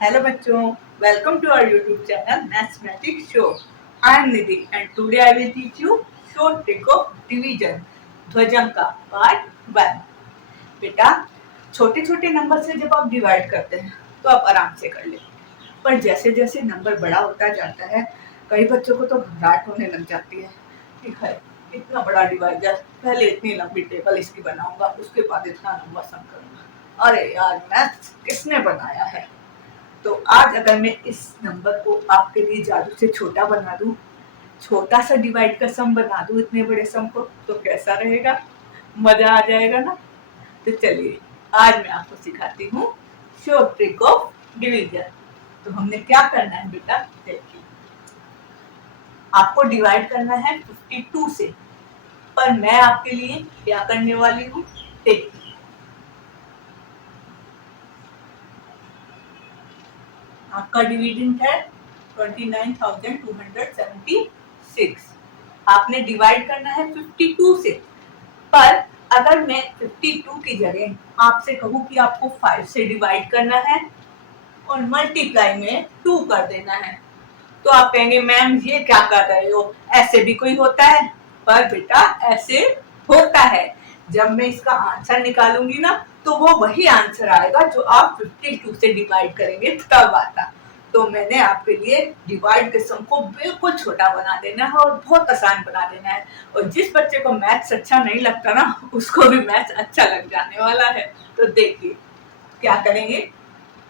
Hello बच्चों, welcome to our YouTube channel Mathematics Show. I am Nidhi and today I will teach you short trick of division ध्वजांक part 1. बेटा, छोटे छोटे number से जब आप divide करते हैं तो आप आराम से कर लेते हैं, पर जैसे जैसे नंबर बड़ा होता जाता है कई बच्चों को तो घबराहट होने लग जाती है कि है इतना बड़ा डिवाइडर, पहले इतनी लंबी टेबल इसकी बनाऊंगा, उसके बाद इतना लंबा सम करूंगा, अरे यार मैथ्स किसने बनाया है। तो आज अगर मैं इस नंबर को आपके लिए जादू से छोटा बना दूं, छोटा सा डिवाइड का सम बना दूं इतने बड़े सम को, तो कैसा रहेगा, मजा आ जाएगा ना। तो चलिए आज मैं आपको सिखाती हूँ शॉर्ट ट्रिक ऑफ डिवीजन। तो हमने क्या करना है बेटा, देखिए आपको डिवाइड करना है 52 से, पर मैं आपके लिए क्या करने वाली हूँ, देखिए आपका डिविडेंड है 29,276। आपने डिवाइड करना है 52 से, पर अगर मैं 52 की जगह आपसे कहूँ कि आपको 5 से डिवाइड करना है और मल्टीप्लाई में 2 कर देना है, तो आप कहेंगे मैम ये क्या कर रहे हो, ऐसे भी कोई होता है। पर बेटा ऐसे होता है, जब मैं इसका आंसर निकालूंगी ना तो वो वही आंसर आएगा जो आप 52 से डिवाइड करेंगे तब आता। तो मैंने आपके लिए डिवाइड के सम को बिल्कुल छोटा बना देना है और बहुत आसान बना देना है, और जिस बच्चे को मैथ्स अच्छा नहीं लगता ना उसको भी मैथ्स अच्छा लग जाने वाला है। तो देखिए क्या करेंगे,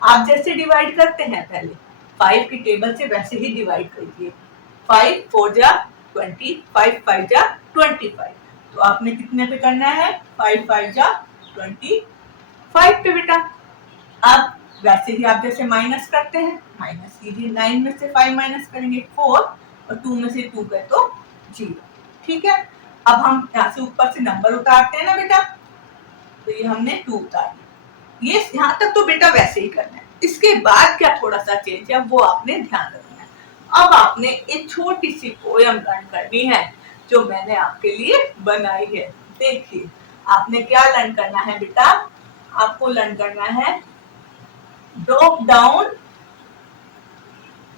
आप जैसे डिवाइड करते हैं पहले 5 की टेबल से वैसे ही डिवाइड करिए। 5 4 जा 20, 5 5 जा 25। तो आपने कितने पे करना है, 5 5 जा 25 पे बेटा। अब वैसे ही आप जैसे माइनस करते हैं, माइनस कीजिए, 9 में से 5 माइनस करेंगे 4 और 2 में से 2 गए तो 0। ठीक है, अब हम यहाँ से ऊपर से नंबर उतारते हैं ना बेटा, तो ये हमने 2 उतार दिया। ये यहाँ तक तो बेटा वैसे ही करना है, इसके बाद क्या थोड़ा सा चेंज है वो आपने ध्यान रखना है। अब आपने एक छोटी सी पोयम लर्न करनी है जो मैंने आपके लिए बनाई है। देखिए आपने क्या लर्न करना है बेटा, आपको लर्न करना है drop down,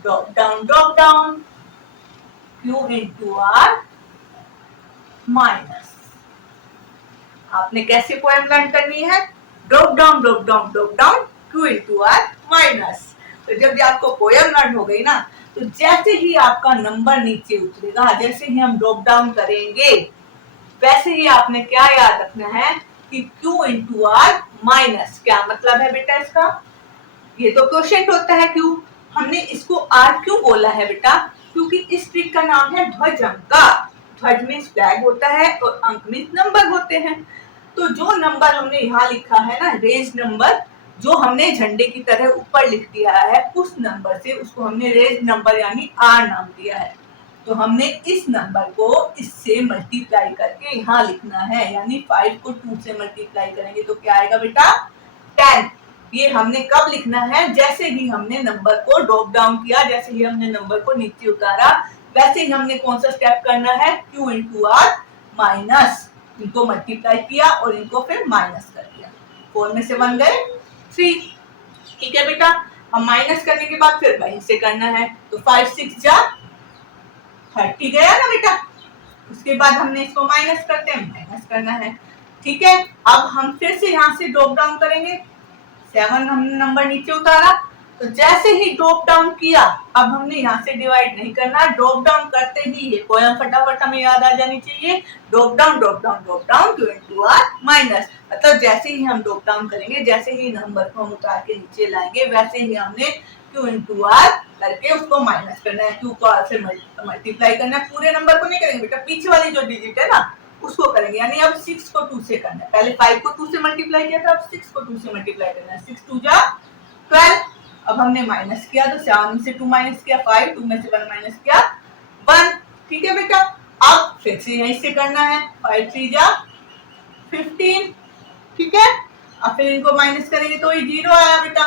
drop down, drop down, Q into R minus. आपने कैसे पोएम लर्न करनी है, drop down, drop down, drop down, Q into R minus. तो जब आपको पोएम लर्न हो गई ना, तो जैसे ही आपका नंबर नीचे उतरेगा, जैसे ही हम ड्रॉप डाउन करेंगे, वैसे ही आपने क्या याद रखना है कि Q into R माइनस। क्या मतलब है बेटा इसका, ये तो क्वोशिएंट होता है क्यू, हमने इसको आर क्यों बोला है बेटा, क्योंकि इस ट्रिक का नाम है ध्वजांक। ध्वज में फ्लैग होता है और अंक में नंबर होते हैं। तो जो नंबर हमने यहाँ लिखा है ना, रेज नंबर, जो हमने झंडे की तरह ऊपर लिख दिया है, उस नंबर से उसको हमने रेज नंबर यानी आर नाम दिया है। तो हमने इस नंबर को इससे मल्टीप्लाई करके यहाँ लिखना है, यानी 5 को 2 से मल्टीप्लाई करेंगे तो क्या आएगा बेटा, 10। ये हमने कब लिखना है, जैसे ही हमने नंबर को ड्रॉप डाउन किया, जैसे ही हमने नंबर को नीचे उतारा, वैसे ही हमने कौन सा स्टेप करना है, Q into R माइनस। इनको मल्टीप्लाई किया और इनको फिर माइनस कर दिया, 4 में से 1 गए 3। ठीक है बेटा, हम माइनस करने के बाद फिर वहीं से करना है, तो 5 6 जा 30 गया ना बेटा। उसके बाद हमने इसको माइनस करते हैं, माइनस करना है। ठीक है, अब हम फिर से यहाँ से ड्रॉप डाउन करेंगे, 7 हमने नंबर नीचे उतारा, तो जैसे ही ड्रॉप डाउन किया, अब हमने यहाँ से डिवाइड नहीं करना, ड्रॉप डाउन करते ही ये पोएम फटाफट हमें याद आ जानी चाहिए, drop down drop down drop down Q into R minus. मतलब जैसे ही हम ड्रॉप डाउन करेंगे, जैसे ही नंबर को हम उतार के नीचे लाएंगे, वैसे ही हमने Q into R करके उसको माइनस करना है, Q को R से मल्टीप्लाई करना है, पूरे नंबर को नहीं करेंगे बेटा, पीछे वाली जो डिजिट है ना उसको करेंगे। यानी अब 6 को 2 से करना है, पहले 5 को 2 से मल्टीप्लाई किया था, अब 6 को 2 से मल्टीप्लाई करना है, 6 2 जा 12। अब हमने माइनस किया तो 7 में से 2 माइनस किया 5, 2 में से 1 माइनस किया 1। ठीक है बेटा, अब फिर से यहीं से करना है, 5 3 जा 15। ठीक है, अब फिर इनको माइनस करेंगे तो ये 0 आया बेटा।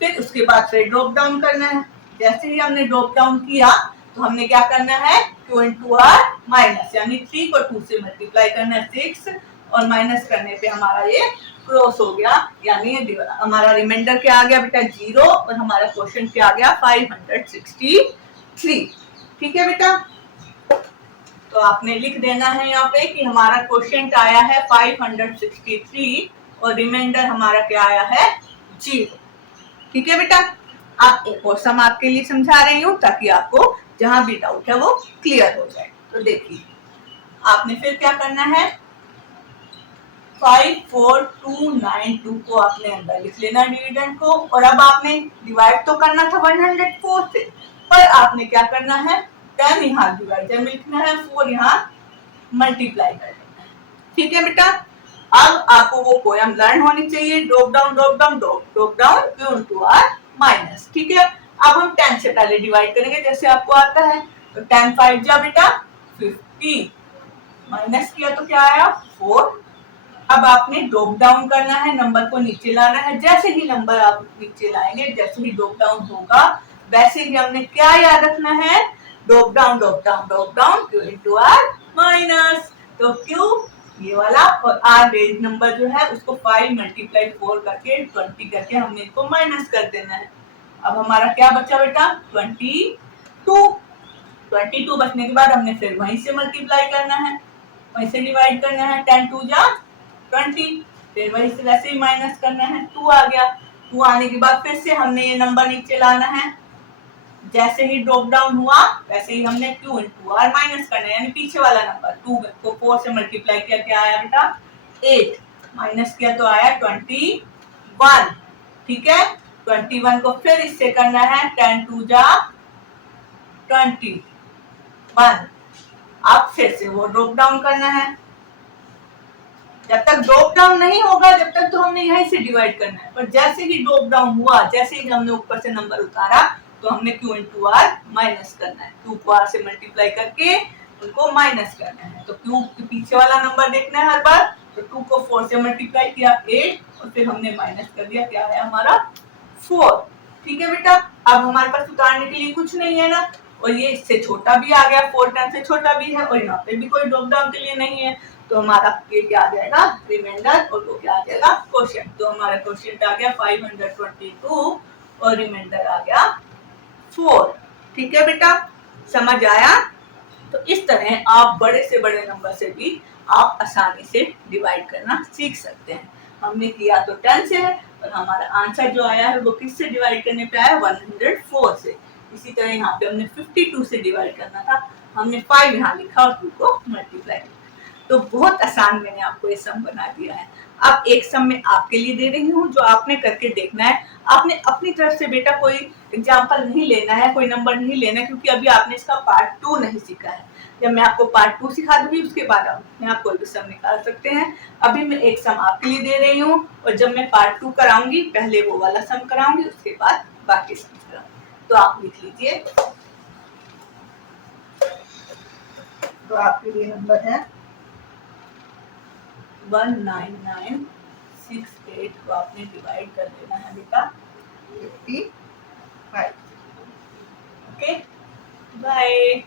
फिर उसके बाद फिर ड्रॉप डाउन करना है, जैसे ही हमने ड्रॉप डाउन किया तो हमने क्या करना है, Q into R माइनस, यानी 3 को 2 से मल्टीप्लाई करना है 6, और माइनस करने पे हमारा ये क्रॉस हो गया, यानी हमारा रिमाइंडर क्या आ गया बेटा 0 और हमारा क्वेश्चन क्या आ गया 563। ठीक है बेटा, तो आपने लिख देना है यहाँ पे कि हमारा क्वेश्चन आया है 563 और रिमाइंडर हमारा क्या आया है 0। ठीक है बेटा, आप एक और सम आपके लिए समझा रही हूँ ताकि आपको जहां भी डाउट है वो क्लियर हो जाए। तो देखिए आपने फिर क्या करना है, 54292 को आपने अंदर लिख लेना डिविडेंड को, और अब आपने डिवाइड तो करना था 104 से, पर आपने क्या करना है 10 यहाँ डिवाइडर में लिखना है, 4 यहाँ मल्टीप्लाई कर देना है। ठीक है बेटा, अब आपको वो पोयम लर्न होनी चाहिए, drop down drop down drop down Q into R minus. ठीक है, अब हम 10 से पहले डिवाइड करेंगे जैसे आपको आता है, तो 10 5 जा बेटा 50, माइनस किया तो क्या आया 4। अब आपने ड्रॉप डाउन करना है, नंबर को नीचे लाना है, जैसे ही नंबर आप नीचे लाएंगे, जैसे ही ड्रॉप डाउन होगा वैसे ही हमने क्या याद रखना है, drop down drop down drop down Q into R minus. तो क्यू ये वाला और आर रेज नंबर जो है उसको 5 मल्टीप्लाई 4 करके 20 करके हमने इसको माइनस कर देना है। अब हमारा क्या बचा बेटा 22। 22 बचने के बाद हमने फिर वहीं से मल्टीप्लाई करना है, वहीं से डिवाइड करना है, 10 2 जा 20, फिर वहीं से वैसे ही माइनस करना है, 2 आ गया। 2 आने के बाद फिर से हमने ये नंबर नीचे लाना है, जैसे ही ड्रॉप डाउन हुआ वैसे ही हमने क्यू इनटू आर माइनस करना है, यानी पीछे वाला नंबर 2 को 4 से मल्टीप्लाई किया, क्या आया बेटा 8, माइनस किया तो आया 21। ठीक है, 21 को फिर इससे करना है, 10 2 जा 21। अब फिर से वो ड्रॉप डाउन करना है, जब तक ड्रॉप डाउन नहीं होगा जब तक तो हमने यहीं से डिवाइड करना है, पर जैसे ही ड्रॉप डाउन हुआ, जैसे ही हमने ऊपर से नंबर उतारा तो हमने क्यू इनटू आर माइनस करना है, क्यू को आर से मल्टीप्लाई करके उनको माइनस करना है। तो क्यू के पीछे वाला नंबर देखना है हर बार, तो 2 को 4 से मल्टीप्लाई किया 8 और फिर हमने माइनस कर दिया, क्या है हमारा 4। ठीक है बेटा, अब हमारे पास उतारने के लिए कुछ नहीं है ना, और ये इससे छोटा भी आ गया, 4 10 से छोटा भी है, और यहाँ पे भी कोई ड्रॉप डाउन के लिए नहीं है, तो हमारा ये क्या आ जाएगा रिमाइंडर, और वो क्या आ जाएगा क्वोशिएंट। तो हमारा क्वोशिएंट आ गया 522 और रिमाइंडर आ गया 4। ठीक है बेटा, समझ आया? तो इस तरह आप बड़े से बड़े नंबर से भी आप आसानी से डिवाइड करना सीख सकते हैं। हमने किया तो 10 से है, और हमारा आंसर जो आया है वो किससे डिवाइड करने पे आया 104 से। इसी तरह यहाँ पे हमने 52 से डिवाइड करना था, हमने 5 यहाँ लिखा और 2 को मल्टीप्लाई किया। तो बहुत आसान मैंने आपको ये सम बना दिया है। अब एक सम मैं आपके लिए दे रही हूँ जो आपने करके देखना है। आपने अपनी तरफ से बेटा कोई एग्जाम्पल नहीं लेना है, कोई नंबर नहीं लेना है, क्योंकि अभी आपने इसका पार्ट 2 नहीं सीखा है। जब मैं आपको पार्ट 2 सिखा दूंगी उसके बाद आप कोई भी सम निकाल सकते हैं। अभी मैं एक सम आपके लिए दे रही हूँ, और जब मैं पार्ट 2 कराऊंगी पहले वो वाला सम कराऊंगी, उसके बाद बाकी सम कराऊंगी। तो आप लिख लीजिए, तो आपके लिए नंबर है 19968 को आपने डिवाइड कर देना है बेटा 55। Okay, bye.